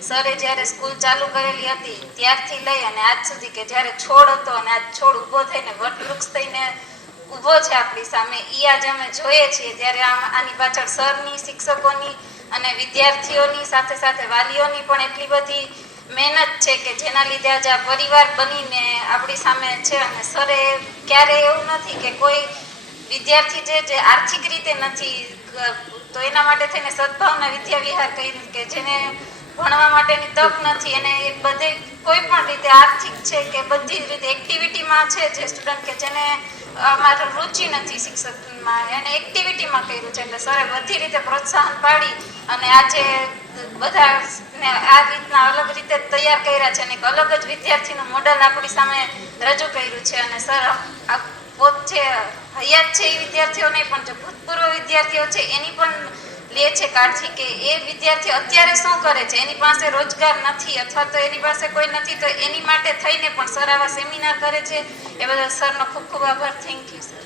સરે જ્યારે સ્કૂલ ચાલુ કરેલી હતી, ત્યારથી લઈ અને આજ સુધી કે જ્યારે છોડ હતો અને આજ છોડ ઊભો થઈને વટવૃક્ષ થઈને ઊભો છે આપણી સામે એ આજ અમે જોઈએ છીએ ત્યારે આમ આની પાછળ સરની, શિક્ષકોની અને વિદ્યાર્થીઓની સાથે સાથે વાલીઓની પણ એટલી બધી મહેનત છે કે જેના લીધે આજે આ પરિવાર બનીને આપણી સામે છે અને સરે ક્યારેય એવું નથી કે કોઈ વિદ્યાર્થી છે જે આર્થિક રીતે નથી તો એના માટે થઈને સદભાવના વિદ્યા વિહાર કર્યું કે જેને ભણવા માટેની તક નથી અને એ બધે કોઈ પણ રીતે આર્થિક છે કે બધી રીતે એક્ટિવિટીમાં છે જે સ્ટુડન્ટ કે જેને અમારે રુચિ નથી શિક્ષકમાં એને એક્ટિવિટીમાં કર્યું છે એટલે સરે બધી રીતે પ્રોત્સાહન પાડી અને આજે બધા ને આ રીતના અલગ રીતે તૈયાર કર્યા છે અને એક અલગ જ વિદ્યાર્થીનું મોડલ આપણી સામે રજૂ કર્યું છે અને સર, આ પોત છે હયાત છે એ વિદ્યાર્થીઓ નહીં પણ જે ભૂતપૂર્વ વિદ્યાર્થીઓ છે એની પણ લે છે કાળજી કે એ વિદ્યાર્થી અત્યારે શું કરે છે? એની પાસે રોજગાર નથી અથવા તો એની પાસે કોઈ નથી તો એની માટે થઈને પણ સર આવા સેમિનાર કરે છે. એ બધા સરનો ખૂબ ખૂબ આભાર. Thank you sir